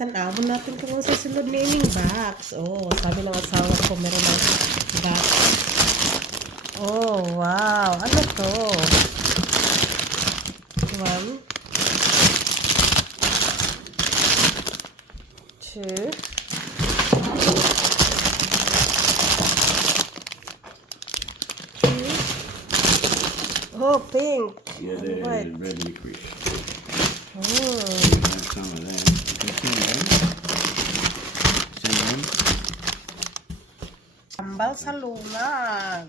Tanawin natin kung ano sa sunod na ining box. Oh, sabi ng asawa ko meron ng box. Oh, wow. Ano to? One, two, three. Oh, pink. Yeah, they're What? red licorice. Oh. We have some of that. Cinnamon. Tambal sa lungag.